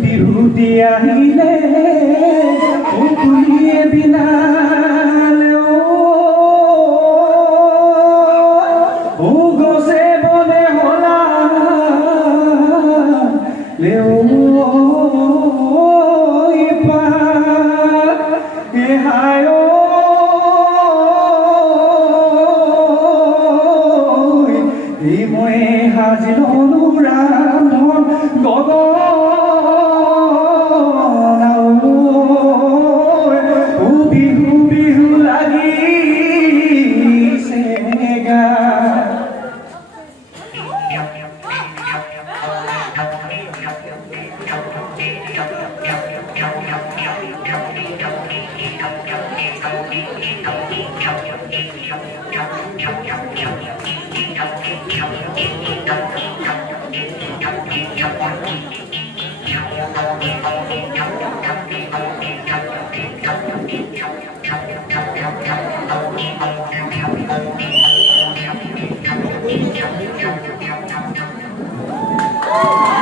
বিহুতি আহিলে কুলিয়ে বিনালে ও গছে বনে হলা লেও হায় এই মই হাজিল অনুৰাধন গগন বিহু বিহু লাগিছে গা